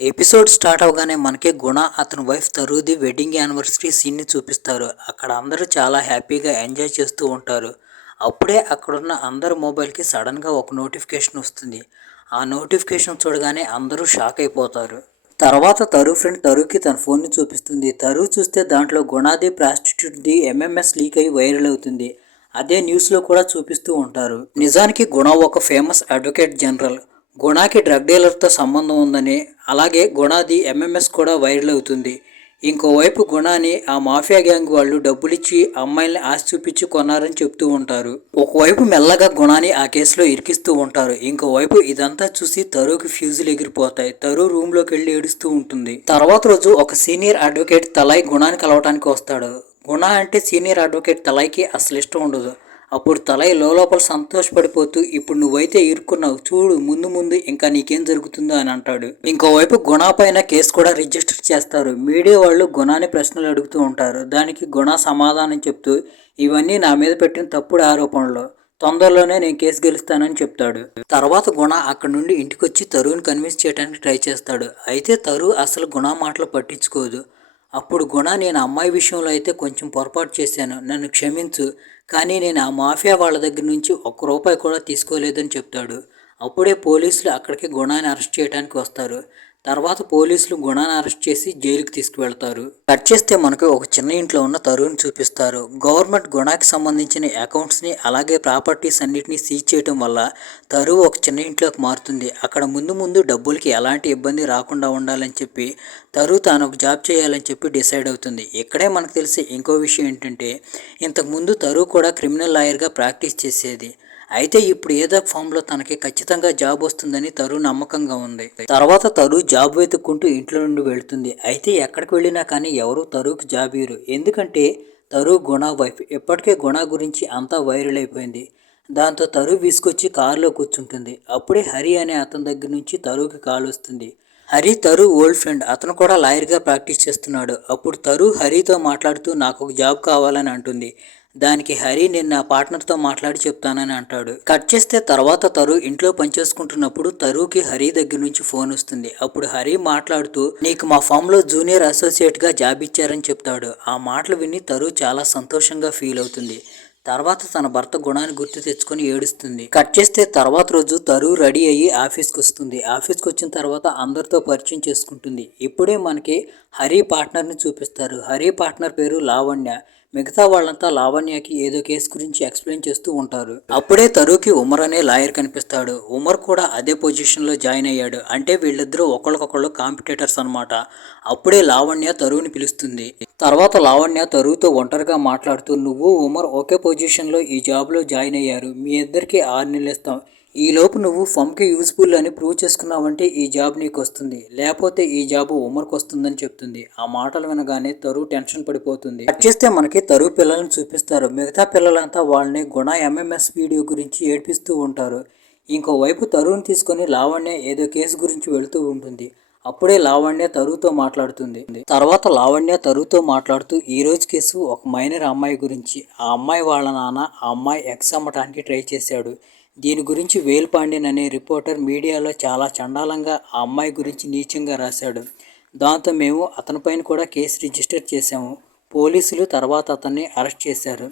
Episode start అవగానే మనకి గుణ అతని వైఫ్ తరుది వెడ్డింగ్ యానివర్సరీ సీన్ని చూపిస్తారు. అక్కడ అందరూ చాలా హ్యాపీగా ఎంజాయ్ చేస్తూ ఉంటారు. అప్పుడే అక్కడున్న అందరి మొబైల్కి సడన్గా ఒక నోటిఫికేషన్ వస్తుంది. ఆ నోటిఫికేషన్ చూడగానే అందరూ షాక్ అయిపోతారు. తర్వాత తరు ఫ్రెండ్ తరుకి తన ఫోన్ని చూపిస్తుంది. తరు చూస్తే దాంట్లో గుణాది ప్రాస్టిట్యూట్ది ఎంఎంఎస్ లీక్ అయ్యి వైరల్ అవుతుంది. అదే న్యూస్లో కూడా చూపిస్తూ ఉంటారు. నిజానికి గుణ ఒక ఫేమస్ అడ్వకేట్ జనరల్. గుణాకి డ్రగ్ డీలర్తో సంబంధం ఉందని, అలాగే గుణాది ఎంఎంఎస్ కూడా వైరల్ అవుతుంది. ఇంకోవైపు గుణాని ఆ మాఫియా గ్యాంగ్ వాళ్ళు డబ్బులిచ్చి అమ్మాయిల్ని ఆశ చూపించి కొన్నారని చెప్తూ ఉంటారు. ఒకవైపు మెల్లగా గుణాని ఆ కేసులో ఇరికిస్తూ ఉంటారు. ఇంకోవైపు ఇదంతా చూసి తరుకి ఫ్యూజులు ఎగిరిపోతాయి. తరు రూమ్లోకి వెళ్ళి ఏడుస్తూ ఉంటుంది. తర్వాత రోజు ఒక సీనియర్ అడ్వకేట్ తలై గుణాన్ని కలవటానికి వస్తాడు. గుణ అంటే సీనియర్ అడ్వకేట్ తలైకి అసలు ఇష్టం ఉండదు. అప్పుడు తలై లోపల సంతోషపడిపోతూ, ఇప్పుడు నువ్వైతే ఇరుక్కున్నావు చూడు, ముందు ముందు ఇంకా నీకేం జరుగుతుందో అని అంటాడు. ఇంకోవైపు గుణ పైన కేసు కూడా రిజిస్టర్ చేస్తారు. మీడియా వాళ్ళు గుణాన్ని ప్రశ్నలు అడుగుతూ ఉంటారు. దానికి గుణ సమాధానం చెప్తూ, ఇవన్నీ నా మీద పెట్టిన తప్పుడు ఆరోపణలు, తొందరలోనే నేను కేసు గెలుస్తానని చెప్తాడు. తర్వాత గుణ అక్కడి నుండి ఇంటికొచ్చి తరుని కన్విన్స్ చేయడానికి ట్రై చేస్తాడు. అయితే తరు అసలు గుణ మాటలు పట్టించుకోదు. అప్పుడు గుణ, నేను అమ్మాయి విషయంలో అయితే కొంచెం పొరపాటు చేశాను, నన్ను క్షమించు, కానీ నేను ఆ మాఫియా వాళ్ళ దగ్గర నుంచి ₹1 కూడా తీసుకోలేదని చెప్తాడు. అప్పుడే పోలీసులు అక్కడికి గుణాన్ని అరెస్ట్ చేయడానికి వస్తారు. తర్వాత పోలీసులు గుణాన్ని అరెస్ట్ చేసి జైలుకి తీసుకువెళ్తారు. కట్ చేస్తే మనకు ఒక చిన్న ఇంట్లో ఉన్న తరుణ్ చూపిస్తారు. గవర్నమెంట్ గుణాకి సంబంధించిన అకౌంట్స్ని అలాగే ప్రాపర్టీస్ అన్నిటిని సీజ్ చేయడం వల్ల తరు ఒక చిన్న ఇంట్లోకి మారుతుంది. అక్కడ ముందు ముందు డబ్బులకి ఎలాంటి ఇబ్బంది రాకుండా ఉండాలని చెప్పి తరు తాను ఒక జాబ్ చేయాలని చెప్పి డిసైడ్ అవుతుంది. ఇక్కడే మనకు తెలిసే ఇంకో విషయం ఏంటంటే, ఇంతకుముందు తరు కూడా క్రిమినల్ లాయర్గా ప్రాక్టీస్ చేసేది. అయితే ఇప్పుడు ఏదో ఫామ్లో తనకి ఖచ్చితంగా జాబ్ వస్తుందని తరు నమ్మకంగా ఉంది. తర్వాత తరు జాబ్ వెతుక్కుంటూ ఇంట్లో నుండి వెళ్తుంది. అయితే ఎక్కడికి వెళ్ళినా కానీ ఎవరు తరుకి జాబ్ ఇవ్వరు. ఎందుకంటే తరు గుణ వైఫ్. ఇప్పటికే గుణ గురించి అంతా వైరల్ అయిపోయింది. దాంతో తరు విసుకొచ్చి కారులో కూర్చుంటుంది. అప్పుడే హరి అనే అతని దగ్గర నుంచి తరుకి కాల్ వస్తుంది. హరి తరు ఓల్డ్ ఫ్రెండ్. అతను కూడా లాయర్గా ప్రాక్టీస్ చేస్తున్నాడు. అప్పుడు తరు హరితో మాట్లాడుతూ, నాకు ఒక జాబ్ కావాలని అంటుంది. దానికి హరి, నేను నా పార్ట్నర్తో మాట్లాడి చెప్తానని అంటాడు. కట్ చేస్తే తర్వాత తరు ఇంట్లో పనిచేసుకుంటున్నప్పుడు తరుకి హరి దగ్గర నుంచి ఫోన్ వస్తుంది. అప్పుడు హరి మాట్లాడుతూ, నీకు మా ఫామ్లో జూనియర్ అసోసియేట్గా జాబ్ ఇచ్చారని చెప్తాడు. ఆ మాటలు విని తరు చాలా సంతోషంగా ఫీల్ అవుతుంది. తర్వాత తన భర్త గుణాన్ని గుర్తు తెచ్చుకొని ఏడుస్తుంది. కట్ చేస్తే తర్వాత రోజు తరు రెడీ అయ్యి ఆఫీస్కి వస్తుంది. ఆఫీస్కి వచ్చిన తర్వాత అందరితో పరిచయం చేసుకుంటుంది. ఇప్పుడే మనకి హరి పార్ట్నర్ని చూపిస్తారు. హరి పార్ట్నర్ పేరు లావణ్య. మిగతా వాళ్ళంతా లావణ్యకి ఏదో కేసు గురించి ఎక్స్ప్లెయిన్ చేస్తూ ఉంటారు. అప్పుడే తరుకి ఉమర్ అనే లాయర్ కనిపిస్తాడు. ఉమర్ కూడా అదే పొజిషన్లో జాయిన్ అయ్యాడు. అంటే వీళ్ళిద్దరూ ఒకళ్ళకొకళ్ళు కాంపిటేటర్స్ అనమాట. అప్పుడే లావణ్య తరువుని పిలుస్తుంది. తర్వాత లావణ్య తరువుతో ఒంటరిగా మాట్లాడుతూ, నువ్వు ఉమర్ ఒకే పొజిషన్లో ఈ జాబ్లో జాయిన్ అయ్యారు, మీ ఇద్దరికి 6 నెలలు ఇస్తాం, ఈలోపు నువ్వు ఫమ్కి యూజ్ఫుల్ అని ప్రూవ్ చేసుకున్నావంటే ఈ జాబ్ నీకు వస్తుంది, లేకపోతే ఈ జాబ్ ఉమర్కి వస్తుందని చెప్తుంది. ఆ మాటలు వినగానే తరు టెన్షన్ పడిపోతుంది. కట్ చేస్తే మనకి తరు పిల్లల్ని చూపిస్తారు. మిగతా పిల్లలంతా వాళ్ళని గుణ ఎంఎంఎస్ వీడియో గురించి ఏడ్పిస్తూ ఉంటారు. ఇంకోవైపు తరుని తీసుకొని లావణ్య ఏదో కేసు గురించి వెళుతూ ఉంటుంది. అప్పుడే లావణ్య తరుతో మాట్లాడుతుంది. తర్వాత లావణ్య తరుతో మాట్లాడుతూ, ఈ రోజు కేసు ఒక మైనర్ అమ్మాయి గురించి. ఆ అమ్మాయి వాళ్ళ నాన్న ఆ అమ్మాయి ఎగ్స్ అమ్మటానికి ట్రై చేశాడు. దీని గురించి వేల్ పాండ్యన్ అనే రిపోర్టర్ మీడియాలో చాలా చండాలంగా ఆ అమ్మాయి గురించి నీచంగా రాశాడు. దాంతో మేము అతనిపైన కూడా కేసు రిజిస్టర్ చేశాము. పోలీసులు తర్వాత అతన్ని అరెస్ట్ చేశారు.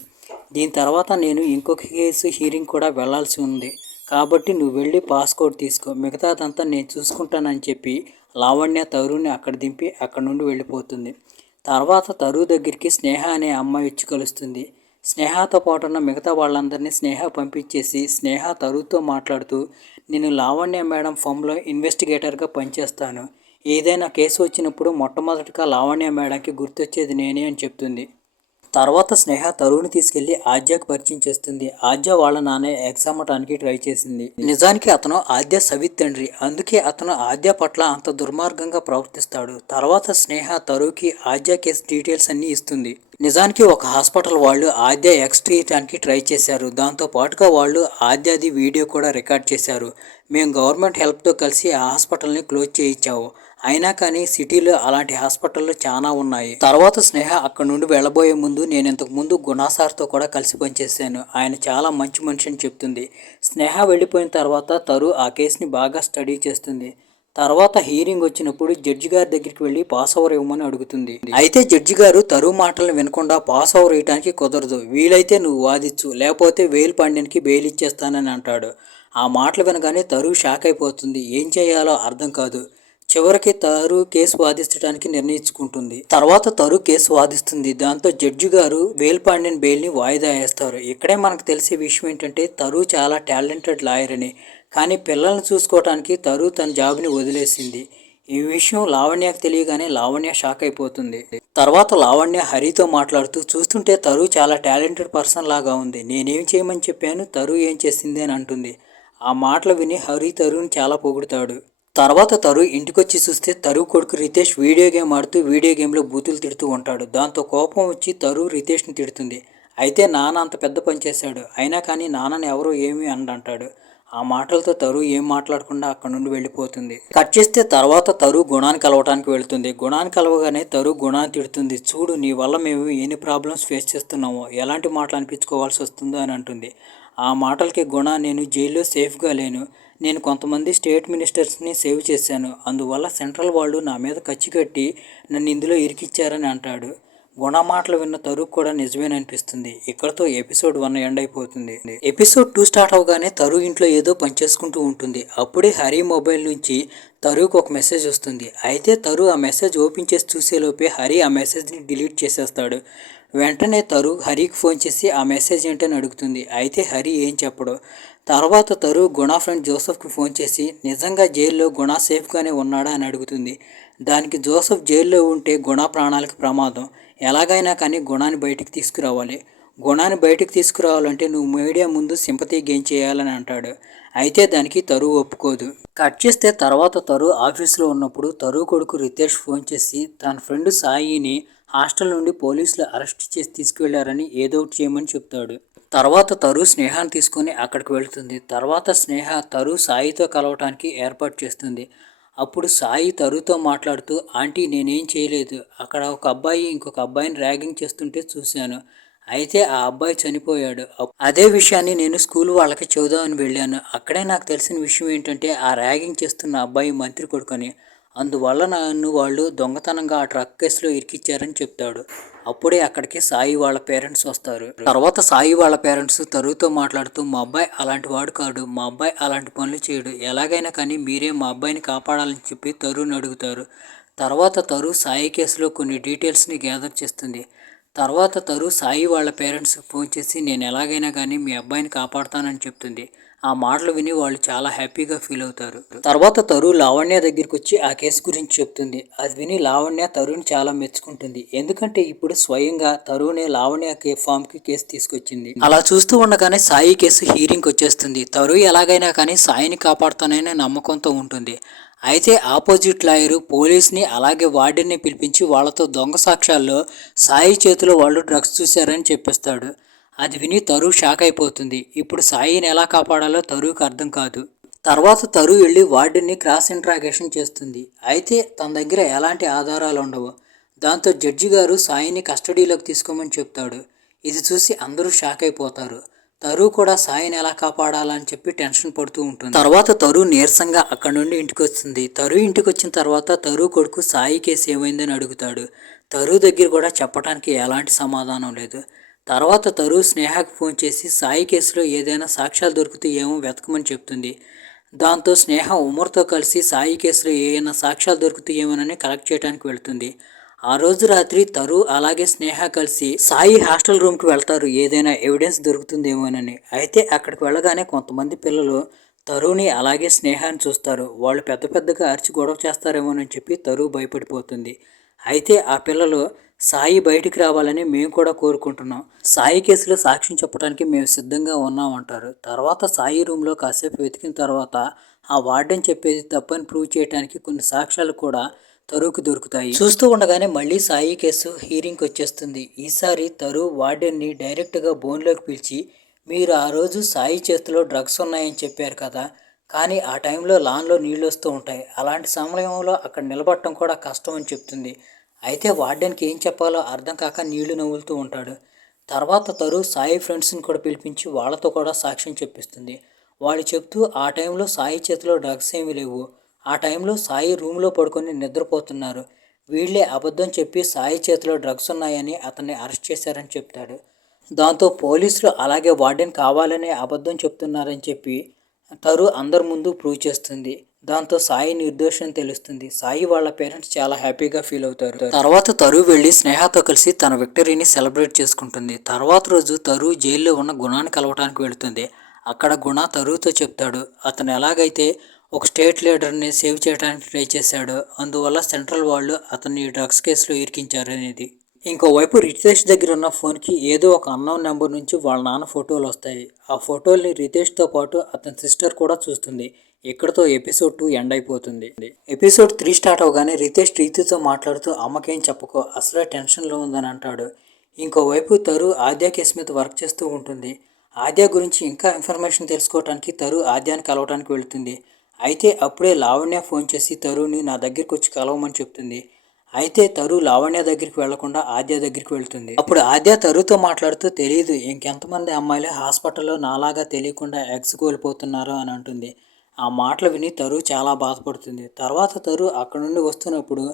దీని తర్వాత నేను ఇంకొక కేసు హీరింగ్ కూడా వెళ్లాల్సి ఉంది. కాబట్టి నువ్వు వెళ్ళి పాస్పోర్ట్ తీసుకో, మిగతాదంతా నేను చూసుకుంటానని చెప్పి లావణ్య తరుని అక్కడ దింపి అక్కడి నుండి వెళ్ళిపోతుంది. తర్వాత తరు దగ్గరికి స్నేహ అనే అమ్మాయి వచ్చి కలుస్తుంది. స్నేహతో పాటు ఉన్న మిగతా వాళ్ళందరినీ స్నేహ పంపించేసి స్నేహ తరుతో మాట్లాడుతూ, నేను లావణ్య మేడం ఫామ్లో ఇన్వెస్టిగేటర్గా పనిచేస్తాను, ఏదైనా కేసు వచ్చినప్పుడు మొట్టమొదటిగా లావణ్య మేడంకి గుర్తొచ్చేది నేనే అని చెప్తుంది. తర్వాత స్నేహ తరువుని తీసుకెళ్లి ఆద్యకు పరిచయం చేస్తుంది. ఆద్య వాళ్ళ నాన్న ఎగ్స్ అమ్మటానికి ట్రై చేసింది. నిజానికి అతను ఆద్య సవిత్ తండ్రి. అందుకే అతను ఆద్య పట్ల అంత దుర్మార్గంగా ప్రవర్తిస్తాడు. తర్వాత స్నేహ తరువుకి ఆద్య కేసు డీటెయిల్స్ అన్ని ఇస్తుంది. నిజానికి ఒక హాస్పిటల్ వాళ్ళు ఆద్య ఎగ్స్ తీయడానికి ట్రై చేశారు. దాంతో పాటుగా వాళ్ళు ఆద్యది వీడియో కూడా రికార్డ్ చేశారు. మేము గవర్నమెంట్ హెల్ప్తో కలిసి ఆ హాస్పిటల్ని క్లోజ్ చేయించాము. అయినా కానీ సిటీలో అలాంటి హాస్పిటళ్ళు చాలా ఉన్నాయి. తర్వాత స్నేహ అక్కడ నుండి వెళ్ళబోయే ముందు, నేను ఇంతకు ముందు గుణా సార్తో కూడా కలిసి పనిచేశాను, ఆయన చాలా మంచి మనిషి అని చెప్తుంది. స్నేహ వెళ్ళిపోయిన తర్వాత తరు ఆ కేసుని బాగా స్టడీ చేస్తుంది. తర్వాత హీరింగ్ వచ్చినప్పుడు జడ్జి గారి దగ్గరికి వెళ్ళి పాస్ ఓవర్ ఇవ్వమని అడుగుతుంది. అయితే జడ్జి గారు తరు మాటలను వినకుండా పాస్ ఓవర్ ఇవ్వడానికి కుదరదు, వీలైతే నువ్వు వాదించు, లేకపోతే వేలు పాండ్యానికి బెయిల్ ఇచ్చేస్తానని అంటాడు. ఆ మాటలు వినగానే తరు షాక్ అయిపోతుంది. ఏం చేయాలో అర్థం కాదు. చివరికి తరు కేసు వాదించడానికి నిర్ణయించుకుంటుంది. తర్వాత తరు కేసు వాదిస్తుంది. దాంతో జడ్జి గారు వేల్ పాండ్యన్ బెయిల్ని వాయిదా వేస్తారు. ఇక్కడే మనకు తెలిసే విషయం ఏంటంటే తరు చాలా టాలెంటెడ్ లాయర్ అని. కానీ పిల్లల్ని చూసుకోవడానికి తరు తన జాబ్ని వదిలేసింది. ఈ విషయం లావణ్యకు తెలియగానే లావణ్య షాక్ అయిపోతుంది. తర్వాత లావణ్య హరితో మాట్లాడుతూ, చూస్తుంటే తరు చాలా టాలెంటెడ్ పర్సన్ లాగా ఉంది, నేనేం చేయమని చెప్పాను, తరు ఏం చేసింది అని అంటుంది. ఆ మాటలు విని హరి తరుని చాలా పొగుడుతాడు. తర్వాత తరు ఇంటికొచ్చి చూస్తే తరు కొడుకు రితేష్ వీడియో గేమ్ ఆడుతూ వీడియో గేమ్లో బూతులు తిడుతూ ఉంటాడు. దాంతో కోపం వచ్చి తరు రితేష్ని తిడుతుంది. అయితే నాన్న అంత పెద్ద పని చేశాడు, అయినా కానీ నాన్నని ఎవరో ఏమీ అంటాడు. ఆ మాటలతో తరు ఏం మాట్లాడకుండా అక్కడ నుండి వెళ్ళిపోతుంది. కట్ చేస్తే తర్వాత తరు గుణాన్ని కలవటానికి వెళ్తుంది. గుణాన్ని కలవగానే తరు గుణాన్ని తిడుతుంది. చూడు, నీ వల్ల మేము ఎన్ని ప్రాబ్లమ్స్ ఫేస్ చేస్తున్నామో, ఎలాంటి మాటలు అనిపించుకోవాల్సి వస్తుందో అని అంటుంది. ఆ మాటలకి గుణ, నేను జైల్లో సేఫ్గా లేను, నేను కొంతమంది స్టేట్ మినిస్టర్స్ని సేవ్ చేశాను, అందువల్ల సెంట్రల్ వాళ్ళు నా మీద కచ్చి కట్టి నన్ను ఇందులో ఇరికిచ్చారని అంటాడు. గుణ మాటలు విన్న తరుకు కూడా నిజమేననిపిస్తుంది. ఇక్కడతో ఎపిసోడ్ 1 ఎండ్ అయిపోతుంది. ఎపిసోడ్ 2 స్టార్ట్ అవగానే తరు ఇంట్లో ఏదో పని చేసుకుంటూ ఉంటుంది. అప్పుడే హరి మొబైల్ నుంచి తరుకు ఒక మెసేజ్ వస్తుంది. అయితే తరు ఆ మెసేజ్ ఓపెన్ చేసి చూసేలోపే హరి ఆ మెసేజ్ని డిలీట్ చేసేస్తాడు. వెంటనే తరు హరికి ఫోన్ చేసి ఆ మెసేజ్ ఏంటని అడుగుతుంది. అయితే హరి ఏం చెప్పడు. తర్వాత తరు గుణ ఫ్రెండ్ జోసెఫ్కి ఫోన్ చేసి నిజంగా జైల్లో గుణ సేఫ్గానే ఉన్నాడా అని అడుగుతుంది. దానికి జోసెఫ్ జైల్లో ఉంటే గుణ ప్రాణాలకు ప్రమాదం, ఎలాగైనా కానీ గుణాన్ని బయటికి తీసుకురావాలి, గుణాన్ని బయటికి తీసుకురావాలంటే నువ్వు మీడియా ముందు సింపతి గెయిన్ చేయాలని అంటాడు. అయితే దానికి తరు ఒప్పుకోదు. కట్ చేస్తే తర్వాత తరు ఆఫీస్లో ఉన్నప్పుడు తరు కొడుకు రితేష్ ఫోన్ చేసి తన ఫ్రెండ్ సాయిని హాస్టల్ నుండి పోలీసులు అరెస్ట్ చేసి తీసుకువెళ్లారని ఏదో ఒకటి చేయమని చెప్తాడు. తర్వాత తరు స్నేహాన్ని తీసుకొని అక్కడికి వెళ్తుంది. తర్వాత స్నేహ తరు సాయితో కలవటానికి ఏర్పాటు చేస్తుంది. అప్పుడు సాయి తరుతో మాట్లాడుతూ, ఆంటీ నేనేం చేయలేదు, అక్కడ ఒక అబ్బాయి ఇంకొక అబ్బాయిని ర్యాగింగ్ చేస్తుంటే చూశాను, అయితే ఆ అబ్బాయి చనిపోయాడు, అదే విషయాన్ని నేను స్కూల్ వాళ్ళకి చెబుదామని వెళ్ళాను, అక్కడే నాకు తెలిసిన విషయం ఏంటంటే ఆ ర్యాగింగ్ చేస్తున్న అబ్బాయి మంత్రి కొడుకని, అందువల్ల నన్ను వాళ్ళు దొంగతనంగా ఆ ట్రక్ కేసులో ఇరికిచ్చారని చెప్తాడు. అప్పుడే అక్కడికి సాయి వాళ్ళ పేరెంట్స్ వస్తారు. తర్వాత సాయి వాళ్ళ పేరెంట్స్ తరుతో మాట్లాడుతూ, మా అబ్బాయి అలాంటి వాడు కాదు, మా అబ్బాయి అలాంటి పనులు చేయడు, ఎలాగైనా కానీ మీరే మా అబ్బాయిని కాపాడాలని చెప్పి తరుని అడుగుతారు. తర్వాత తరు సాయి కేసులో కొన్ని డీటెయిల్స్ని గ్యాదర్ చేస్తుంది. తర్వాత తరు సాయి వాళ్ళ పేరెంట్స్కి ఫోన్ చేసి నేను ఎలాగైనా కానీ మీ అబ్బాయిని కాపాడుతానని చెప్తుంది. ఆ మాటలు విని వాళ్ళు చాలా హ్యాపీగా ఫీల్ అవుతారు. తర్వాత తరు లావణ్య దగ్గరికి వచ్చి ఆ కేసు గురించి చెప్తుంది. అది విని లావణ్య తరుని చాలా మెచ్చుకుంటుంది. ఎందుకంటే ఇప్పుడు స్వయంగా తరునే లావణ్య ఫామ్కి కేసు తీసుకొచ్చింది. అలా చూస్తూ ఉండగానే సాయి కేసు హీరింగ్కి వచ్చేస్తుంది. తరు ఎలాగైనా కానీ సాయిని కాపాడుతాననే నమ్మకంతో ఉంటుంది. అయితే ఆపోజిట్ లాయరు పోలీస్ని అలాగే వార్డెన్ని పిలిపించి వాళ్ళతో దొంగ సాక్ష్యాల్లో సాయి చేతిలో వాళ్ళు డ్రగ్స్ చూశారని చెప్పేస్తాడు. అది విని తరు షాక్ అయిపోతుంది. ఇప్పుడు సాయిని ఎలా కాపాడాలో తరుకు అర్థం కాదు. తర్వాత తరు వెళ్ళి వార్డెన్ని క్రాస్ ఇంట్రాగేషన్ చేస్తుంది. అయితే తన దగ్గర ఎలాంటి ఆధారాలు ఉండవు. దాంతో జడ్జి గారు సాయిని కస్టడీలోకి తీసుకోమని చెప్తాడు. ఇది చూసి అందరూ షాక్ అయిపోతారు. తరు కూడా సాయిని ఎలా కాపాడాలని చెప్పి టెన్షన్ పడుతూ ఉంటుంది. తర్వాత తరు నీరసంగా అక్కడి నుండి ఇంటికి వస్తుంది. తరు ఇంటికి వచ్చిన తర్వాత తరు కొడుకు సాయి కేసు ఏమైందని అడుగుతాడు. తరు దగ్గర కూడా చెప్పడానికి ఎలాంటి సమాధానం లేదు. తర్వాత తరు స్నేహకు ఫోన్ చేసి సాయి కేసులో ఏదైనా సాక్ష్యాలు దొరికితే ఏమో వెతకమని చెప్తుంది. దాంతో స్నేహ ఉమర్తో కలిసి సాయి కేసులో ఏమైనా సాక్ష్యాలు దొరుకుతాయేమోనని కలెక్ట్ చేయడానికి వెళ్తుంది. ఆ రోజు రాత్రి తరు అలాగే స్నేహ కలిసి సాయి హాస్టల్ రూమ్కి వెళ్తారు, ఏదైనా ఎవిడెన్స్ దొరుకుతుందేమోనని. అయితే అక్కడికి వెళ్ళగానే కొంతమంది పిల్లలు తరుని అలాగే స్నేహాన్ని చూస్తారు. వాళ్ళు పెద్ద పెద్దగా అరిచి గొడవ చేస్తారేమోనని చెప్పి తరు భయపడిపోతుంది. అయితే ఆ పిల్లలు సాయి బయటికి రావాలని మేము కూడా కోరుకుంటున్నాం, సాయి కేసులో సాక్ష్యం చెప్పడానికి మేము సిద్ధంగా ఉన్నామంటారు. తర్వాత సాయి రూమ్లో కాసేపు వెతికిన తర్వాత ఆ వార్డెన్ చెప్పేది తప్పని ప్రూవ్ చేయడానికి కొన్ని సాక్ష్యాలు కూడా తరుకు దొరుకుతాయి. చూస్తూ ఉండగానే మళ్ళీ సాయి కేసు హీరింగ్కి వచ్చేస్తుంది. ఈసారి తరు వార్డెన్ని డైరెక్ట్గా బోన్లోకి పిలిచి, మీరు ఆ రోజు సాయి చేతిలో డ్రగ్స్ ఉన్నాయని చెప్పారు కదా, కానీ ఆ టైంలో లాన్లో నీళ్ళు వస్తూ ఉంటాయి, అలాంటి సమయంలో అక్కడ నిలబడటం కూడా కష్టం అని చెప్తుంది. అయితే వార్డెన్కి ఏం చెప్పాలో అర్థం కాక నీళ్లు నవ్వులుతూ ఉంటాడు. తర్వాత తరు సాయి ఫ్రెండ్స్ని కూడా పిలిపించి వాళ్ళతో కూడా సాక్ష్యం చెప్పిస్తుంది. వాళ్ళు చెప్తూ ఆ టైంలో సాయి చేతిలో డ్రగ్స్ ఏమీ లేవు, ఆ టైంలో సాయి రూమ్లో పడుకొని నిద్రపోతున్నారు. వీళ్ళే అబద్ధం చెప్పి సాయి చేతిలో డ్రగ్స్ ఉన్నాయని అతన్ని అరెస్ట్ చేశారని చెప్తాడు. దాంతో పోలీసులు అలాగే వార్డెన్ కావాలనే అబద్ధం చెప్తున్నారని చెప్పి తరు అందరి ముందు ప్రూవ్ చేస్తుంది. దాంతో సాయి నిర్దోషం తెలుస్తుంది. సాయి వాళ్ళ పేరెంట్స్ చాలా హ్యాపీగా ఫీల్ అవుతారు. తర్వాత తరు వెళ్ళి స్నేహతో కలిసి తన విక్టరీని సెలబ్రేట్ చేసుకుంటుంది. తర్వాత రోజు తరు జైల్లో ఉన్న గుణాన్ని కలవటానికి వెళుతుంది. అక్కడ గుణ తరుతో చెప్తాడు అతను ఎలాగైతే ఒక స్టేట్ లీడర్ని సేవ్ చేయడానికి ట్రై చేశాడో అందువల్ల సెంట్రల్ వాళ్ళు అతన్ని డ్రగ్స్ కేసులో ఇరికించారు అనేది. ఇంకోవైపు రితేష్ దగ్గర ఉన్న ఫోన్కి ఏదో ఒక అన్నోన్ నెంబర్ నుంచి వాళ్ళ నాన్న ఫోటోలు వస్తాయి. ఆ ఫోటోల్ని రితేష్తో పాటు అతని సిస్టర్ కూడా చూస్తుంది. ఇక్కడతో ఎపిసోడ్ 2 ఎండ్ అయిపోతుంది. ఎపిసోడ్ 3 స్టార్ట్ అవగానే రితేష్ రీతితో మాట్లాడుతూ అమ్మకేం చెప్పకో అసలే టెన్షన్లో ఉందని అంటాడు. ఇంకోవైపు తరు ఆద్య కేసు మీద వర్క్ చేస్తూ ఉంటుంది. ఆద్య గురించి ఇంకా ఇన్ఫర్మేషన్ తెలుసుకోవడానికి తరు ఆద్యాన్ని కలవడానికి వెళుతుంది. అయితే అప్పుడే లావణ్య ఫోన్ చేసి తరుని నా దగ్గరికి వచ్చి కలవమని చెప్తుంది. అయితే తరు లావణ్య దగ్గరికి వెళ్లకుండా ఆద్య దగ్గరికి వెళ్తుంది. అప్పుడు ఆద్య తరుతో మాట్లాడుతూ తెలియదు ఇంకెంతమంది అమ్మాయిలే హాస్పిటల్లో నాలాగా తెలియకుండా ఎగ్స్ కోల్పోతున్నారో అని అంటుంది. ఆ మాటలు విని తరు చాలా బాధపడుతుంది. తర్వాత తరు అక్కడ నుండి వస్తున్నప్పుడు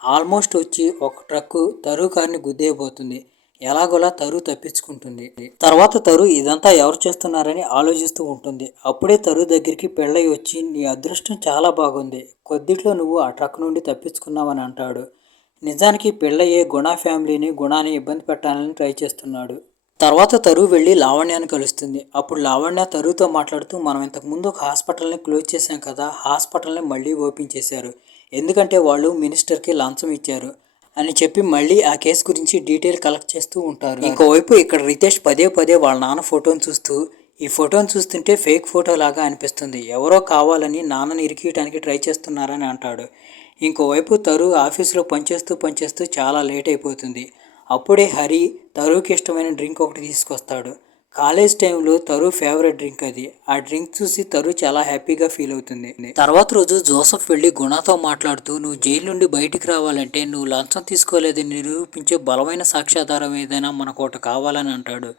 ఆల్మోస్ట్ వచ్చి ఒక ట్రక్కు తరు కార్ని గుద్దేయబోతుంది. ఎలాగోలా తరు తప్పించుకుంటుంది. తర్వాత తరు ఇదంతా ఎవరు చేస్తున్నారని ఆలోచిస్తూ ఉంటుంది. అప్పుడే తరు దగ్గరికి పెళ్ళై వచ్చి నీ అదృష్టం చాలా బాగుంది, కొద్దిట్లో నువ్వు ఆ ట్రక్ నుండి తప్పించుకున్నావని అంటాడు. నిజానికి పెళ్ళయ్యే గుణ ఫ్యామిలీని గుణాన్ని ఇబ్బంది పెట్టాలని ట్రై చేస్తున్నాడు. తర్వాత తరు వెళ్ళి లావణ్యాన్ని కలుస్తుంది. అప్పుడు లావణ్య తరుతో మాట్లాడుతూ మనం ఇంతకుముందు ఒక హాస్పిటల్ని క్లోజ్ చేశాం కదా, హాస్పిటల్ని మళ్ళీ ఓపెన్ చేశారు ఎందుకంటే వాళ్ళు మినిస్టర్కి లంచం ఇచ్చారు అని చెప్పి మళ్ళీ ఆ కేసు గురించి డీటెయిల్ కలెక్ట్ చేస్తూ ఉంటారు. ఇంకోవైపు ఇక్కడ రితేష్ పదే పదే వాళ్ళ నాన్న ఫోటోని చూస్తూ ఈ ఫోటోని చూస్తుంటే ఫేక్ ఫోటో లాగా అనిపిస్తుంది, ఎవరో కావాలని నాన్నని ఇరికియడానికి ట్రై చేస్తున్నారని అంటాడు. ఇంకోవైపు తరు ఆఫీసులో పనిచేస్తూ చాలా లేట్ అయిపోతుంది. అప్పుడే హరి తరుకి ఇష్టమైన డ్రింక్ ఒకటి తీసుకొస్తాడు. కాలేజ్ టైంలో తరు ఫేవరెట్ డ్రింక్ అది. ఆ డ్రింక్ చూసి తరు చాలా హ్యాపీగా ఫీల్ అవుతుంది. తర్వాత రోజు జోసెఫ్ వెళ్ళి గుణతో మాట్లాడుతూ నువ్వు జైలు నుండి బయటికి రావాలంటే నువ్వు లంచం తీసుకోలేదని నిరూపించే బలమైన సాక్ష్యాధారం ఏదైనా మనకు ఒకటి కావాలని అంటాడు.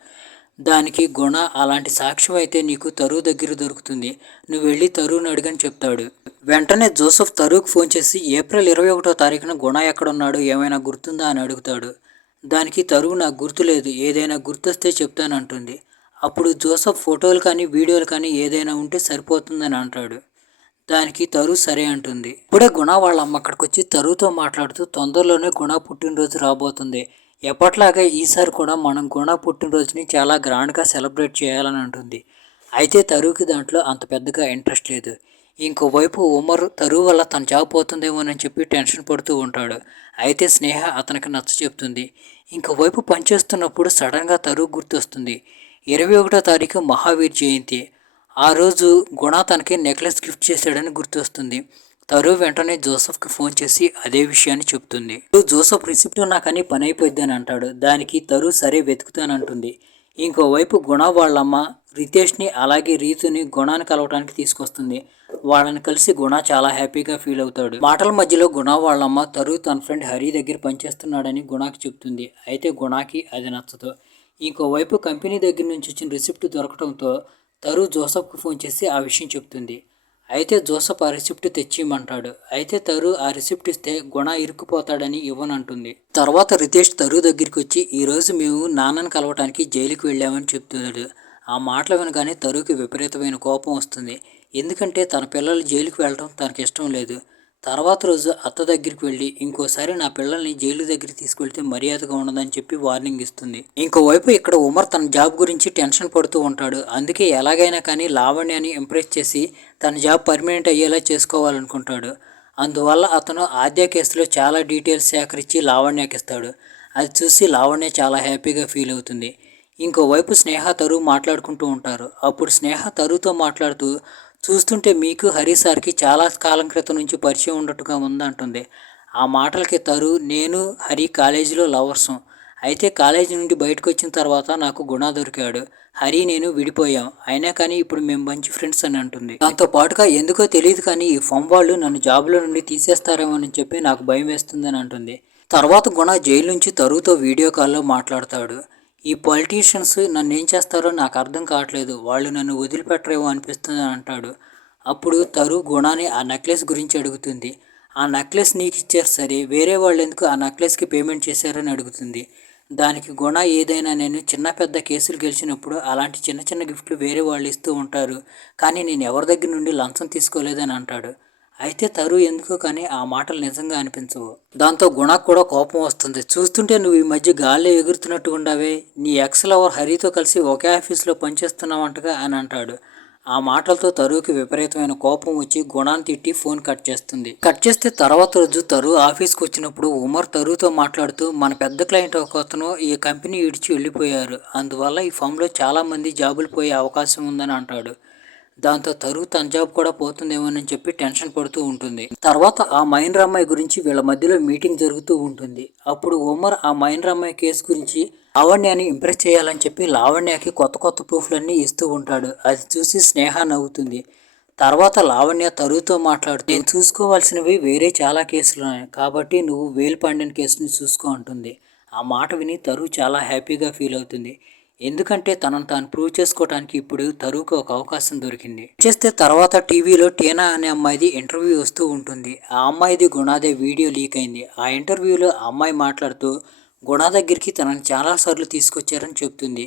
దానికి గుణ అలాంటి సాక్ష్యం అయితే నీకు తరు దగ్గర దొరుకుతుంది, నువ్వు వెళ్ళి తరుని అడిగని చెప్తాడు. వెంటనే జోసెఫ్ తరుకు ఫోన్ చేసి ఏప్రిల్ 21వ తారీఖున గుణ ఎక్కడున్నాడు ఏమైనా గుర్తుందా అని అడుగుతాడు. దానికి తరు నాకు గుర్తులేదు, ఏదైనా గుర్తొస్తే చెప్తానంటుంది. అప్పుడు జోసెఫ్ ఫోటోలు కానీ వీడియోలు కానీ ఏదైనా ఉంటే సరిపోతుందని అంటాడు. దానికి తరు సరే అంటుంది. ఇప్పుడే గుణ వాళ్ళ అమ్మ అక్కడికి వచ్చి తరుతో మాట్లాడుతూ తొందరలోనే గుణ పుట్టినరోజు రాబోతుంది, ఎప్పట్లాగా ఈసారి కూడా మనం గుణ పుట్టినరోజుని చాలా గ్రాండ్గా సెలబ్రేట్ చేయాలని అంటుంది. అయితే తరుకి దాంట్లో అంత పెద్దగా ఇంట్రెస్ట్ లేదు. ఇంకోవైపు ఉమర్ తరు వల్ల తన జాబ్ పోతుందేమోనని చెప్పి టెన్షన్ పడుతూ ఉంటాడు. అయితే స్నేహ అతనికి నచ్చ చెప్తుంది. ఇంకోవైపు పనిచేస్తున్నప్పుడు సడన్గా తరు గుర్తొస్తుంది. 21వ తారీఖు మహావీర్ జయంతి, ఆ రోజు గుణ తనకి నెక్లెస్ గిఫ్ట్ చేశాడని గుర్తొస్తుంది. తరు వెంటనే జోసెఫ్కి ఫోన్ చేసి అదే విషయాన్ని చెప్తుంది. జోసెఫ్ రిసిప్ట్ నాకని పని అయిపోద్ది అని అంటాడు. దానికి తరు సరే వెతుకుతానంటుంది. ఇంకోవైపు గుణ వాళ్ళమ్మ రితేష్ని అలాగే రీతుని గుణాన్ని కలవటానికి తీసుకొస్తుంది. వాళ్ళని కలిసి గుణ చాలా హ్యాపీగా ఫీల్ అవుతాడు. మాటల మధ్యలో గుణ వాళ్ళమ్మ తరు తన ఫ్రెండ్ హరి దగ్గర పనిచేస్తున్నాడని గుణకి చెప్తుంది. అయితే గుణకి అది నచ్చదు. ఇంకోవైపు కంపెనీ దగ్గర నుంచి వచ్చిన రిసిప్ట్ దొరకడంతో తరు జోసెఫ్కి ఫోన్ చేసి ఆ విషయం చెప్తుంది. అయితే జోసెఫ్ ఆ రిసిప్ట్ తెచ్చిమంటాడు. అయితే తరు ఆ రిసిప్ట్ ఇస్తే గుణ ఇరుక్కుపోతాడని ఇవ్వనంటుంది. తర్వాత రితేష్ తరు దగ్గరికి వచ్చి ఈరోజు మేము నాన్నని కలవటానికి జైలుకి వెళ్ళామని చెప్తున్నాడు. ఆ మాటలు వినగానే తరుకి విపరీతమైన కోపం వస్తుంది. ఎందుకంటే తన పిల్లలు జైలుకి వెళ్ళడం తనకి ఇష్టం లేదు. తర్వాత రోజు అత్త దగ్గరికి వెళ్ళి ఇంకోసారి నా పిల్లల్ని జైలు దగ్గరికి తీసుకెళ్తే మర్యాదగా ఉండదని చెప్పి వార్నింగ్ ఇస్తుంది. ఇంకోవైపు ఇక్కడ ఉమర్ తన జాబ్ గురించి టెన్షన్ పడుతూ ఉంటాడు. అందుకే ఎలాగైనా కానీ లావణ్యాన్ని ఇంప్రెస్ చేసి తన జాబ్ పర్మనెంట్ అయ్యేలా చేసుకోవాలనుకుంటాడు. అందువల్ల అతను ఆద్య కేసులో చాలా డీటెయిల్స్ సేకరించి లావణ్యకి ఇస్తాడు. అది చూసి లావణ్య చాలా హ్యాపీగా ఫీల్ అవుతుంది. ఇంకోవైపు స్నేహ తరు మాట్లాడుకుంటూ ఉంటారు. అప్పుడు స్నేహ తరుతో మాట్లాడుతూ చూస్తుంటే మీకు హరి సార్కి చాలా కాలం క్రితం నుంచి పరిచయం ఉన్నట్టుగా ఉందంటుంది. ఆ మాటలకి తరు నేను హరి కాలేజీలో లవర్సం, అయితే కాలేజీ నుండి బయటకు వచ్చిన తర్వాత నాకు గుణ దొరికాడు, హరి నేను విడిపోయాం, అయినా కానీ ఇప్పుడు మేము మంచి ఫ్రెండ్స్ అని అంటుంది. దాంతో పాటుగా ఎందుకో తెలియదు కానీ ఈ ఫమ్ వాళ్ళు నన్ను జాబ్లో నుండి తీసేస్తారేమో అని చెప్పి నాకు భయం వేస్తుందని అంటుంది. తర్వాత గుణ జైలు నుంచి తరుతో వీడియో కాల్లో మాట్లాడతాడు. ఈ పొలిటీషియన్స్ నన్ను ఏం చేస్తారో నాకు అర్థం కావట్లేదు, వాళ్ళు నన్ను వదిలిపెట్టరేమో అనిపిస్తుంది అని అంటాడు. అప్పుడు తరు గుణాని ఆ నెక్లెస్ గురించి అడుగుతుంది. ఆ నెక్లెస్ నీకు ఇచ్చారు సరే, వేరే వాళ్ళు ఎందుకు ఆ నెక్లెస్కి పేమెంట్ చేశారని అడుగుతుంది. దానికి గుణ ఏదైనా నేను చిన్న పెద్ద కేసులు గెలిచినప్పుడు అలాంటి చిన్న చిన్న గిఫ్ట్లు వేరే వాళ్ళు ఇస్తూ ఉంటారు, కానీ నేను ఎవరి దగ్గర నుండి లంచం తీసుకోలేదని అంటాడు. అయితే తరు ఎందుకో కానీ ఆ మాటలు నిజంగా అనిపించవు. దాంతో గుణకు కూడా కోపం వస్తుంది. చూస్తుంటే నువ్వు ఈ మధ్య గాల్లో ఎగురుతున్నట్టు ఉండవే, నీ ఎక్స్ లవర్ హరితో కలిసి ఒకే ఆఫీస్లో పనిచేస్తున్నావంటగా అని అంటాడు. ఆ మాటలతో తరుకి విపరీతమైన కోపం వచ్చి గుణాన్ని తిట్టి ఫోన్ కట్ చేస్తుంది. కట్ చేస్తే తర్వాత రోజు తరు ఆఫీస్కి వచ్చినప్పుడు ఉమర్ తరుతో మాట్లాడుతూ, మన పెద్ద క్లయింట్ ఒక అతను ఈ కంపెనీ ఇడిచి వెళ్ళిపోయారు, అందువల్ల ఈ ఫామ్లో చాలా మంది జాబులు పోయే అవకాశం ఉందని అంటాడు. దాంతో తరు తన జాబ్ కూడా పోతుందేమోనని చెప్పి టెన్షన్ పడుతూ ఉంటుంది. తర్వాత ఆ మైనర్ అమ్మాయి గురించి వీళ్ళ మధ్యలో మీటింగ్ జరుగుతూ ఉంటుంది. అప్పుడు ఉమర్ ఆ మైనర్ అమ్మాయి కేసు గురించి లావణ్యాన్ని ఇంప్రెస్ చేయాలని చెప్పి లావణ్యకి కొత్త కొత్త ప్రూఫ్లన్నీ ఇస్తూ ఉంటాడు. అది చూసి స్నేహ నవ్వుతుంది. తర్వాత లావణ్య తరుతో మాట్లాడుతూ, నేను చూసుకోవాల్సినవి వేరే చాలా కేసులు ఉన్నాయి, కాబట్టి నువ్వు వేల్ పాండ్యన్ కేసుని చూసుకో అంటుంది. ఆ మాట విని తరు చాలా హ్యాపీగా ఫీల్ అవుతుంది. ఎందుకంటే తనను తాను ప్రూవ్ చేసుకోవడానికి ఇప్పుడు తరువుకు ఒక అవకాశం దొరికింది. చేస్తే తర్వాత టీవీలో టీనా అనే అమ్మాయిది ఇంటర్వ్యూ వస్తూ ఉంటుంది. ఆ అమ్మాయిది గుణాదే వీడియో లీక్ అయింది. ఆ ఇంటర్వ్యూలో ఆ అమ్మాయి మాట్లాడుతూ గుణ దగ్గరికి తనని చాలాసార్లు తీసుకొచ్చారని చెప్తుంది.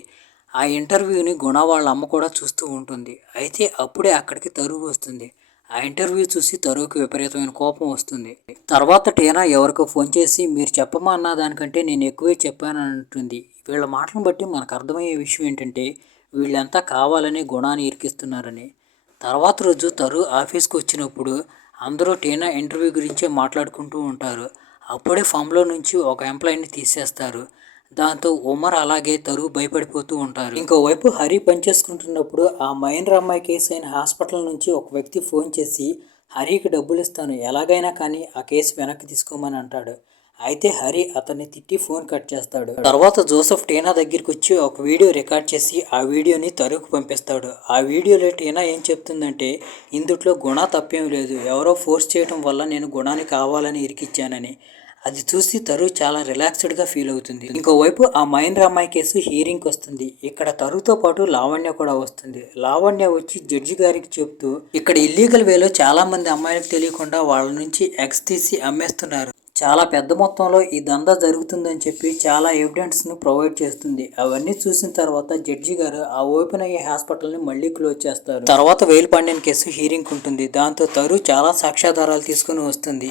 ఆ ఇంటర్వ్యూని గుణ వాళ్ళ అమ్మ కూడా చూస్తూ ఉంటుంది. అయితే అప్పుడే అక్కడికి తరువు వస్తుంది. ఆ ఇంటర్వ్యూ చూసి తరువుకి విపరీతమైన కోపం వస్తుంది. తర్వాత టీనా ఎవరికో ఫోన్ చేసి, మీరు చెప్పమన్న దానికంటే నేను ఎక్కువే చెప్పానని అంటుంది. వీళ్ళ మాటలను బట్టి మనకు అర్థమయ్యే విషయం ఏంటంటే వీళ్ళంతా కావాలని గుణాన్ని ఇరికిస్తున్నారని. తర్వాత రోజు తరు ఆఫీస్కి వచ్చినప్పుడు అందరూ టీనా ఇంటర్వ్యూ గురించే మాట్లాడుకుంటూ ఉంటారు. అప్పుడే ఫామ్లో నుంచి ఒక ఎంప్లాయీని తీసేస్తారు. దాంతో ఉమర్ అలాగే తరు భయపడిపోతూ ఉంటారు. ఇంకోవైపు హరి పనిచేసుకుంటున్నప్పుడు ఆ మైనర్ అమ్మాయి కేసు అయిన హాస్పిటల్ నుంచి ఒక వ్యక్తి ఫోన్ చేసి, హరికి డబ్బులు ఇస్తాను, ఎలాగైనా కానీ ఆ కేసు వెనక్కి తీసుకోమని అంటాడు. అయితే హరి అతన్ని తిట్టి ఫోన్ కట్ చేస్తాడు. తర్వాత జోసెఫ్ టీనా దగ్గరికి వచ్చి ఒక వీడియో రికార్డ్ చేసి ఆ వీడియోని తరుకు పంపిస్తాడు. ఆ వీడియోలో టీనా ఏం చెప్తుందంటే, ఇందుట్లో గుణ తప్పేం లేదు, ఎవరో ఫోర్స్ చేయడం వల్ల నేను గుణాన్ని కావాలని ఇరికిచ్చానని. అది చూసి తరు చాలా రిలాక్స్డ్గా ఫీల్ అవుతుంది. ఇంకోవైపు ఆ మైనర్ అమ్మాయి కేసు హీరింగ్కి వస్తుంది. ఇక్కడ తరుతో పాటు లావణ్య కూడా వస్తుంది. లావణ్య వచ్చి జడ్జి గారికి చెప్తూ, ఇక్కడ ఇల్లీగల్ వేలో చాలా మంది అమ్మాయిలకు తెలియకుండా వాళ్ళ నుంచి ఎగ్స్ తీసి అమ్మేస్తున్నారు, చాలా పెద్ద మొత్తంలో ఈ దందా జరుగుతుందని చెప్పి చాలా ఎవిడెన్స్ను ప్రొవైడ్ చేస్తుంది. అవన్నీ చూసిన తర్వాత జడ్జి గారు ఆ ఓపెన్ అయ్యే హాస్పిటల్ని మళ్ళీ క్లోజ్ చేస్తారు. తర్వాత వేల్ పాండ్యన్ కేసు హీరింగ్ ఉంటుంది. దాంతో తరు చాలా సాక్ష్యాధారాలు తీసుకుని వస్తుంది.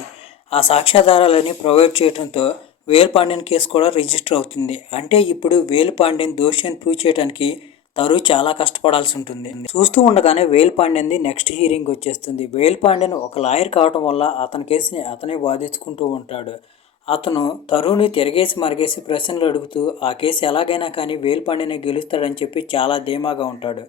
ఆ సాక్ష్యాధారాలని ప్రొవైడ్ చేయడంతో వేల్ పాండ్యన్ కేసు కూడా రిజిస్టర్ అవుతుంది. అంటే ఇప్పుడు వేల్ పాండ్యన్ దోషి అని ప్రూవ్ చేయడానికి తరు చాలా కష్టపడాల్సి ఉంటుంది. చూస్తూ ఉండగానే వేల్ పాండ్యన్ది నెక్స్ట్ హీరింగ్ వచ్చేస్తుంది. వేల్ పాండ్యన్ ఒక లాయర్ కావటం వల్ల అతని కేసుని అతనే వాదించుకుంటూ ఉంటాడు. అతను తరుని తిరగేసి మరగేసి ప్రశ్నలు అడుగుతూ ఆ కేసు ఎలాగైనా కానీ వేల్ పాండ్యనే గెలుస్తాడని చెప్పి చాలా ధీమాగా ఉంటాడు.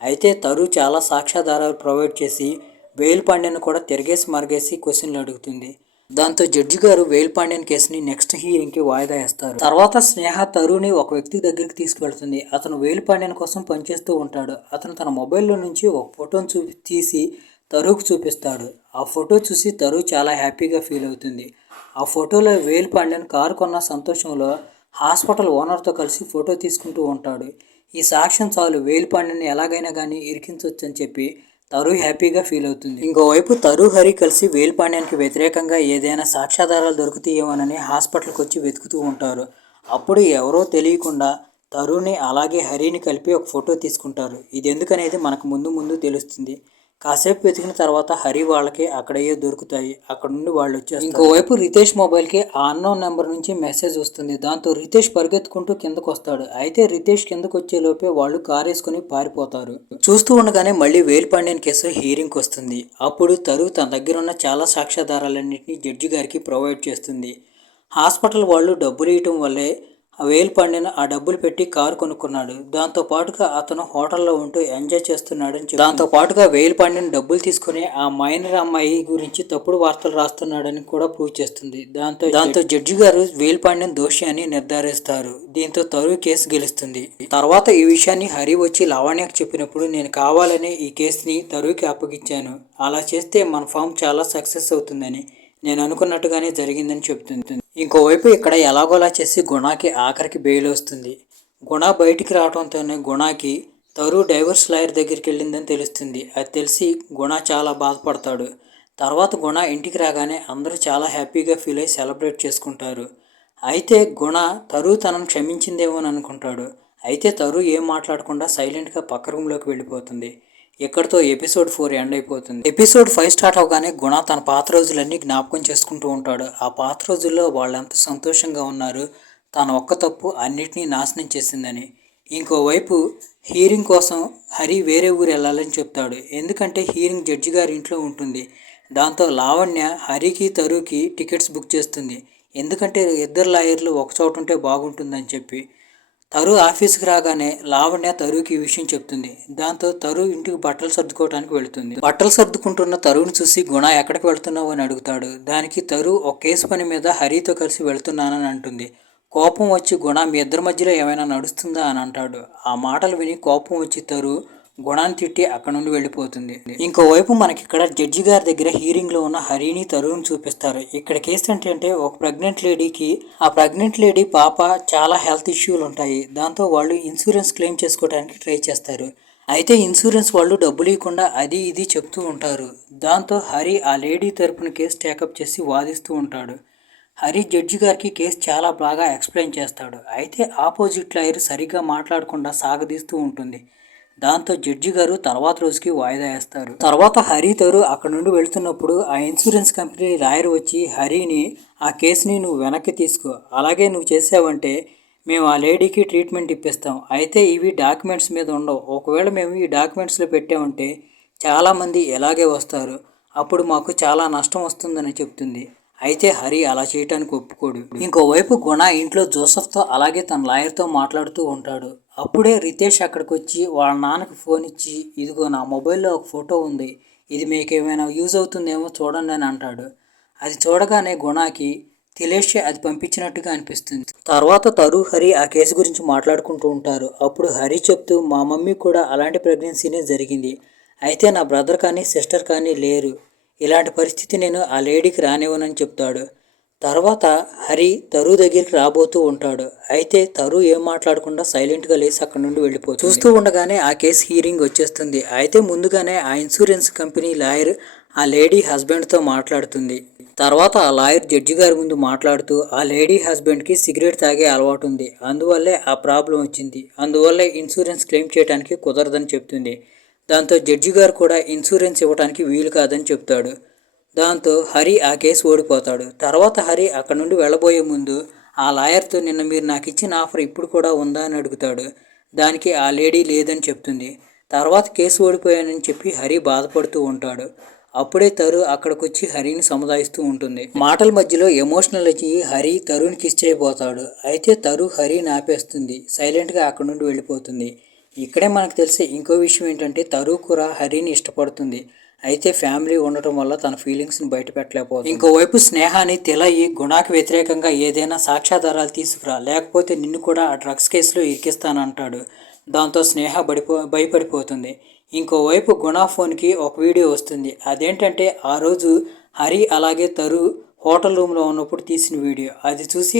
అయితే తరు చాలా సాక్ష్యాధారాలు ప్రొవైడ్ చేసి వేల్ పాండ్యన్ కూడా తిరగేసి మరగేసి క్వశ్చన్లు అడుగుతుంది. దాంతో జడ్జి గారు వేల్ పాండ్యన్ కేసుని నెక్స్ట్ హీరింగ్కి వాయిదా వేస్తారు. తర్వాత స్నేహ తరుని ఒక వ్యక్తి దగ్గరికి తీసుకువెళ్తుంది. అతను వేల్ పాండ్యన్ కోసం పనిచేస్తూ ఉంటాడు. అతను తన మొబైల్లో నుంచి ఒక ఫోటోను తీసి తరుకు చూపిస్తాడు. ఆ ఫోటో చూసి తరు చాలా హ్యాపీగా ఫీల్ అవుతుంది. ఆ ఫోటోలో వేల్ పాండ్యన్ కారు కొన్న సంతోషంలో హాస్పిటల్ ఓనర్తో కలిసి ఫోటో తీసుకుంటూ ఉంటాడు. ఈ సాక్ష్యం చాలు వేల్ పాండ్యన్ ఎలాగైనా కానీ ఇరికించవచ్చు అని చెప్పి తరు హ్యాపీగా ఫీల్ అవుతుంది. ఇంకోవైపు తరు హరి కలిసి వేల్ పాండ్యానికి వ్యతిరేకంగా ఏదైనా సాక్ష్యాధారాలు దొరుకుతాయేమోనని హాస్పిటల్కి వచ్చి వెతుకుతూ ఉంటారు. అప్పుడు ఎవరో తెలియకుండా తరుని అలాగే హరిని కలిపి ఒక ఫోటో తీసుకుంటారు. ఇది ఎందుకనేది మనకు ముందు తెలుస్తుంది. కాసేపు వెతికిన తర్వాత హరి వాళ్ళకి అక్కడయ్యే దొరుకుతాయి. అక్కడ నుండి వాళ్ళు వచ్చేస్తారు. ఇంకోవైపు రితేష్ మొబైల్కి ఆ అన్నోన్ నెంబర్ నుంచి మెసేజ్ వస్తుంది. దాంతో రితేష్ పరిగెత్తుకుంటూ కిందకు వస్తాడు. అయితే రితేష్ కిందకు వచ్చే లోపే వాళ్ళు కారు వేసుకుని పారిపోతారు. చూస్తూ ఉండగానే మళ్ళీ వేల్ పాండ్యన్ కేసు హీరింగ్కి వస్తుంది. అప్పుడు తరు తన దగ్గర ఉన్న చాలా సాక్ష్యాధారాలన్నింటినీ జడ్జి గారికి ప్రొవైడ్ చేస్తుంది. హాస్పిటల్ వాళ్ళు డబ్బులు ఇవ్వటం వల్లే వేల్ పాండ్యన్ ఆ డబ్బులు పెట్టి కారు కొనుక్కున్నాడు. దాంతో పాటుగా అతను హోటల్లో ఉంటూ ఎంజాయ్ చేస్తున్నాడని చెప్పి దాంతో పాటుగా వేల్ పాండ్యన్ డబ్బులు తీసుకుని ఆ మైనర్ అమ్మాయి గురించి తప్పుడు వార్తలు రాస్తున్నాడని కూడా ప్రూవ్ చేస్తుంది. దాంతో జడ్జి గారు వేల్ పాండ్యన్ దోషి అని నిర్ధారిస్తారు. దీంతో తరు కేసు గెలుస్తుంది. తర్వాత ఈ విషయాన్ని హరి వచ్చి లావణ్యకు చెప్పినప్పుడు, నేను కావాలని ఈ కేసుని తరుకి అప్పగించాను, అలా చేస్తే మన ఫామ్ చాలా సక్సెస్ అవుతుందని, నేను అనుకున్నట్టుగానే జరిగిందని చెప్తుంది. ఇంకోవైపు ఇక్కడ ఎలాగోలా చేసి గుణకి ఆఖరికి బెయిల్ వస్తుంది. గుణ బయటికి రావడంతోనే గుణకి తరు డైవర్స్ లాయర్ దగ్గరికి వెళ్ళిందని తెలుస్తుంది. అది తెలిసి గుణ చాలా బాధపడతాడు. తర్వాత గుణ ఇంటికి రాగానే అందరూ చాలా హ్యాపీగా ఫీల్ అయ్యి సెలబ్రేట్ చేసుకుంటారు. అయితే గుణ తరు తనను క్షమించిందేమో అని అనుకుంటాడు. అయితే తరు ఏం మాట్లాడకుండా సైలెంట్గా పక్క రూమ్లోకి వెళ్ళిపోతుంది. ఇక్కడితో ఎపిసోడ్ 4 ఎండ్ అయిపోతుంది. ఎపిసోడ్ 5 స్టార్ట్ అవగానే గుణ తన పాత రోజులన్నీ జ్ఞాపకం చేసుకుంటూ ఉంటాడు. ఆ పాత రోజుల్లో వాళ్ళు ఎంత సంతోషంగా ఉన్నారు, తన ఒక్క తప్పు అన్నిటినీ నాశనం చేసిందని. ఇంకోవైపు హీరింగ్ కోసం హరి వేరే ఊరు వెళ్ళాలని చెప్తాడు. ఎందుకంటే హీరింగ్ జడ్జి గారి ఇంట్లో ఉంటుంది. దాంతో లావణ్య హరికి తరుకి టికెట్స్ బుక్ చేస్తుంది. ఎందుకంటే ఇద్దరు లాయర్లు ఒకచోట ఉంటే బాగుంటుందని చెప్పి. తరు ఆఫీస్కి రాగానే లావణ్య తరుకి ఈ విషయం చెప్తుంది. దాంతో తరు ఇంటికి బట్టలు సర్దుకోవడానికి వెళుతుంది. బట్టలు సర్దుకుంటున్న తరుని చూసి గుణ ఎక్కడికి వెళ్తున్నావు అని అడుగుతాడు. దానికి తరు ఒక కేసు పని మీద హరితో కలిసి వెళ్తున్నానని అంటుంది. కోపం వచ్చి గుణ మీ ఇద్దరి మధ్యలో ఏమైనా నడుస్తుందా అని అంటాడు. ఆ మాటలు విని కోపం వచ్చి తరు గుణాన్ని తిట్టి అక్కడ నుండి వెళ్ళిపోతుంది. ఇంకోవైపు మనకి ఇక్కడ జడ్జి గారి దగ్గర హీరింగ్లో ఉన్న హరిని తరుని చూపిస్తారు. ఇక్కడ కేసు ఏంటంటే ఒక ప్రెగ్నెంట్ లేడీకి ఆ ప్రెగ్నెంట్ లేడీ పాప చాలా హెల్త్ ఇష్యూలు ఉంటాయి. దాంతో వాళ్ళు ఇన్సూరెన్స్ క్లెయిమ్ చేసుకోవడానికి ట్రై చేస్తారు. అయితే ఇన్సూరెన్స్ వాళ్ళు డబ్బులు ఇవ్వకుండా అది ఇది చెప్తూ ఉంటారు. దాంతో హరి ఆ లేడీ తరపున కేసు టేకప్ చేసి వాదిస్తూ ఉంటాడు. హరి జడ్జి గారికి కేసు చాలా బాగా ఎక్స్ప్లెయిన్ చేస్తాడు. అయితే ఆపోజిట్ లాయర్ సరిగ్గా మాట్లాడకుండా సాగదీస్తూ ఉంటుంది. దాంతో జడ్జి గారు తర్వాత రోజుకి వాయిదా వేస్తారు. తర్వాత హరి తరు అక్కడ నుండి వెళ్తున్నప్పుడు ఆ ఇన్సూరెన్స్ కంపెనీ లాయర్ వచ్చి హరిని ఆ కేసుని నువ్వు వెనక్కి తీసుకో, అలాగే నువ్వు చేసావంటే మేము ఆ లేడీకి ట్రీట్మెంట్ ఇప్పిస్తాం. అయితే ఇవి డాక్యుమెంట్స్ మీద ఉండవు. ఒకవేళ మేము ఈ డాక్యుమెంట్స్లో పెట్టామంటే చాలామంది ఎలాగే వస్తారు, అప్పుడు మాకు చాలా నష్టం వస్తుందని చెప్తుంది. అయితే హరి అలా చేయటానికి ఒప్పుకోడు. ఇంకోవైపు గుణ ఇంట్లో జోసెఫ్తో అలాగే తన లాయర్తో మాట్లాడుతూ ఉంటాడు. అప్పుడే రితేష్ అక్కడికి వచ్చి వాళ్ళ నాన్నకి ఫోన్ ఇచ్చి ఇదిగో నా మొబైల్లో ఒక ఫోటో ఉంది, ఇది మీకు ఏమైనా యూజ్ అవుతుందేమో చూడండి అని అంటాడు. అది చూడగానే గుణకి తిలేషే అది పంపించినట్టుగా అనిపిస్తుంది. తర్వాత తరు హరి ఆ కేసు గురించి మాట్లాడుకుంటూ ఉంటారు. అప్పుడు హరి చెప్తూ మా మమ్మీ కూడా అలాంటి ప్రెగ్నెన్సీనే జరిగింది. అయితే నా బ్రదర్ కానీ సిస్టర్ కానీ లేరు. ఇలాంటి పరిస్థితి నేను ఆ లేడీకి రానివ్వనని చెప్తాడు. తర్వాత హరి తరు దగ్గరికి రాబోతూ ఉంటాడు. అయితే తరు ఏం మాట్లాడకుండా సైలెంట్గా లేచి అక్కడ నుండి వెళ్ళిపోతుంది. చూస్తూ ఉండగానే ఆ కేసు హీరింగ్ వచ్చేస్తుంది. అయితే ముందుగానే ఆ ఇన్సూరెన్స్ కంపెనీ లాయర్ ఆ లేడీ హస్బెండ్తో మాట్లాడుతుంది. తర్వాత ఆ లాయర్ జడ్జి గారి ముందు మాట్లాడుతూ ఆ లేడీ హస్బెండ్కి సిగరెట్ తాగే అలవాటు ఉంది, అందువల్లే ఆ ప్రాబ్లం వచ్చింది, అందువల్లే ఇన్సూరెన్స్ క్లెయిమ్ చేయడానికి కుదరదని చెప్తుంది. దాంతో జడ్జి గారు కూడా ఇన్సూరెన్స్ ఇవ్వడానికి వీలు కాదని చెప్తాడు. దాంతో హరి ఆ కేసు ఓడిపోతాడు. తర్వాత హరి అక్కడ నుండి వెళ్ళబోయే ముందు ఆ లాయర్తో నిన్న మీరు నాకు ఇచ్చిన ఆఫర్ ఇప్పుడు కూడా ఉందా అని అడుగుతాడు. దానికి ఆ లేడీ లేదని చెప్తుంది. తర్వాత కేసు ఓడిపోయానని చెప్పి హరి బాధపడుతూ ఉంటాడు. అప్పుడే తరు అక్కడికి వచ్చి హరిని సముదాయిస్తూ ఉంటుంది. మాటల మధ్యలో ఎమోషనల్ వచ్చి హరి తరుని కిస్ చేయబోతాడు. అయితే తరు హరిని ఆపేస్తుంది. సైలెంట్గా అక్కడ నుండి వెళ్ళిపోతుంది. ఇక్కడే మనకు తెలిసే ఇంకో విషయం ఏంటంటే తరు కూడా హరిని ఇష్టపడుతుంది. అయితే ఫ్యామిలీ ఉండటం వల్ల తన ఫీలింగ్స్ని బయట పెట్టలేకపోతుంది. ఇంకోవైపు స్నేహాన్ని తెలయి గుణాకి వ్యతిరేకంగా ఏదైనా సాక్ష్యాధారాలు తీసుకురా, లేకపోతే నిన్ను కూడా ఆ డ్రగ్స్ కేసులో ఇరికిస్తానంటాడు. దాంతో స్నేహ భయపడిపోతుంది. ఇంకోవైపు గుణ ఫోన్కి ఒక వీడియో వస్తుంది. అదేంటంటే ఆ రోజు హరి అలాగే తరు హోటల్ రూమ్లో ఉన్నప్పుడు తీసిన వీడియో. అది చూసి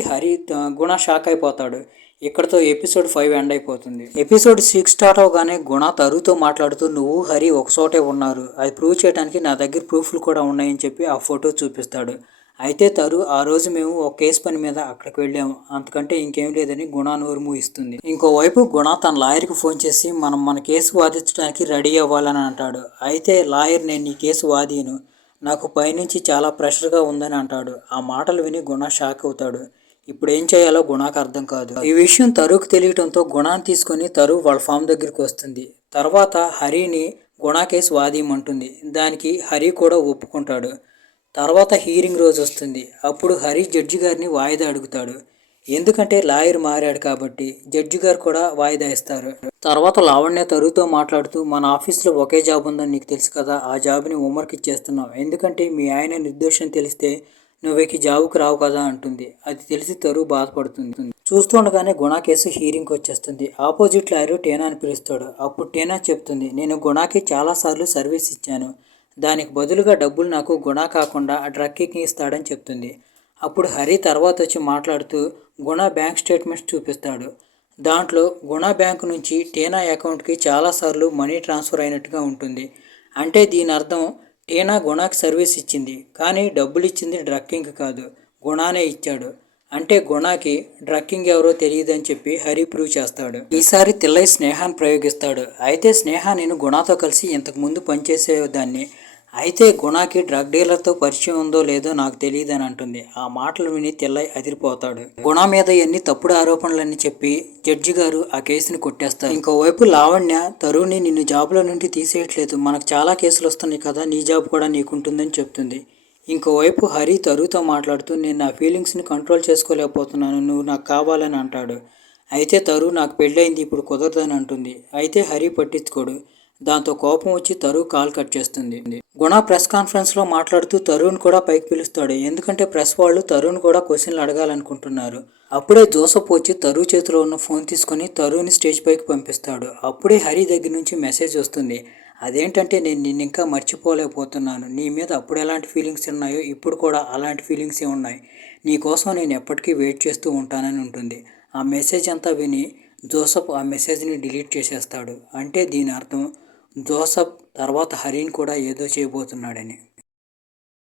గుణ షాక్ అయిపోతాడు. ఇక్కడతో ఎపిసోడ్ 5 ఎండ్ అయిపోతుంది. ఎపిసోడ్ 6 స్టార్ట్ అవగానే గుణ తరుతో మాట్లాడుతూ నువ్వు హరి ఒకచోటే ఉన్నారు, అది ప్రూవ్ చేయడానికి నా దగ్గర ప్రూఫ్లు కూడా ఉన్నాయని చెప్పి ఆ ఫోటో చూపిస్తాడు. అయితే తరు ఆ రోజు మేము ఒక కేసు పని మీద అక్కడికి వెళ్ళాము, అంతకంటే ఇంకేం లేదని గుణ నోరు మూయిస్తుంది. ఇంకోవైపు గుణ తన లాయర్కి ఫోన్ చేసి మన కేసు వాదించడానికి రెడీ అవ్వాలని అంటాడు. అయితే లాయర్ నేను ఈ కేసు వాదిను, నాకు పైనుంచి చాలా ప్రెషర్గా ఉందని అంటాడు. ఆ మాటలు విని గుణ షాక్ అవుతాడు. ఇప్పుడు ఏం చేయాలో గుణాకు అర్థం కాదు. ఈ విషయం తరుకు తెలియటంతో గుణాన్ని తీసుకొని తరు వాళ్ళ ఫామ్ దగ్గరికి వస్తుంది. తర్వాత హరిని గుణ కేసు వాదియమంటుంది. దానికి హరి కూడా ఒప్పుకుంటాడు. తర్వాత హీరింగ్ రోజు వస్తుంది. అప్పుడు హరి జడ్జి గారిని వాయిదా అడుగుతాడు. ఎందుకంటే లాయర్ మారాడు కాబట్టి జడ్జి గారు కూడా వాయిదా ఇస్తారు. తర్వాత లావణ్య తరుతో మాట్లాడుతూ మన ఆఫీస్లో ఒకే జాబ్ ఉందని నీకు తెలుసు కదా, ఆ జాబ్ని ఉమర్కి ఇచ్చేస్తున్నావు, ఎందుకంటే మీ ఆయన నిర్దోషం తెలిస్తే నువ్వేకి జాబుకు రావు కదా అంటుంది. అది తెలిసి తరు బాధపడుతుంది. చూస్తుండగానే గుణ కేసు హీరింగ్కి వచ్చేస్తుంది. ఆపోజిట్ లాయర్ టీనాని పిలుస్తాడు. అప్పుడు టీనా చెప్తుంది నేను గుణకి చాలాసార్లు సర్వీస్ ఇచ్చాను, దానికి బదులుగా డబ్బులు నాకు గుణ కాకుండా ఆ డ్రగ్కి ఇస్తాడని చెప్తుంది. అప్పుడు హరి తర్వాత వచ్చి మాట్లాడుతూ గుణ బ్యాంక్ స్టేట్మెంట్స్ చూపిస్తాడు. దాంట్లో గుణ బ్యాంకు నుంచి టీనా అకౌంట్కి చాలాసార్లు మనీ ట్రాన్స్ఫర్ అయినట్టుగా ఉంటుంది. అంటే దీని అర్థం టీనా గుణకి సర్వీస్ ఇచ్చింది, కానీ డబ్బులు ఇచ్చింది డ్రగ్కింగ్ కాదు, గుణానే ఇచ్చాడు. అంటే గుణకి డ్రగ్కింగ్ ఎవరో తెలియదని చెప్పి హరి ప్రూవ్ చేస్తాడు. ఈసారి తిల్లై స్నేహాన్ని ప్రయోగిస్తాడు. అయితే స్నేహ నేను గుణతో కలిసి ఇంతకుముందు పనిచేసేదాన్ని, అయితే గుణకి డ్రగ్ డీలర్తో పరిచయం ఉందో లేదో నాకు తెలియదని అంటుంది. ఆ మాటలు విని తిల్లై అదిరిపోతాడు. గుణ మీద ఎన్ని తప్పుడు ఆరోపణలని చెప్పి జడ్జి గారు ఆ కేసుని కొట్టేస్తారు. ఇంకోవైపు లావణ్య తరుణ్ని నిన్ను జాబ్లో నుండి తీసేయట్లేదు, మనకు చాలా కేసులు వస్తున్నాయి కదా, నీ జాబ్ కూడా నీకుంటుందని చెప్తుంది. ఇంకోవైపు హరి తరుతో మాట్లాడుతూ నేను నా ఫీలింగ్స్ని కంట్రోల్ చేసుకోలేకపోతున్నాను, నువ్వు నాకు కావాలని అంటాడు. అయితే తరు నాకు పెళ్ళయింది, ఇప్పుడు కుదరదని అంటుంది. అయితే హరి పట్టించుకోడు. దాంతో కోపం వచ్చి తరు కాల్ కట్ చేస్తుంది. గుణ ప్రెస్ కాన్ఫరెన్స్లో మాట్లాడుతూ తరుణ్ కూడా పైకి పిలుస్తాడు. ఎందుకంటే ప్రెస్ వాళ్ళు తరుణ్ కూడా క్వశ్చన్లు అడగాలనుకుంటున్నారు. అప్పుడే జోసఫ్ వచ్చి తరు చేతిలో ఉన్న ఫోన్ తీసుకొని తరుణ్ని స్టేజ్ పైకి పంపిస్తాడు. అప్పుడే హరి దగ్గర నుంచి మెసేజ్ వస్తుంది. అదేంటంటే నేను నిన్ను ఇంకా మర్చిపోలేకపోతున్నాను, నీ మీద అప్పుడు ఎలాంటి ఫీలింగ్స్ ఉన్నాయో ఇప్పుడు కూడా అలాంటి ఫీలింగ్సే ఉన్నాయి, నీకోసం నేను ఎప్పటికీ వెయిట్ చేస్తూ ఉంటానని ఉంటుంది. ఆ మెసేజ్ అంతా విని జోసఫ్ ఆ మెసేజ్ని డిలీట్ చేసేస్తాడు. అంటే దీని అర్థం జోసఫ్ తర్వాత హరిని కూడా ఏదో చేయబోతున్నాడని.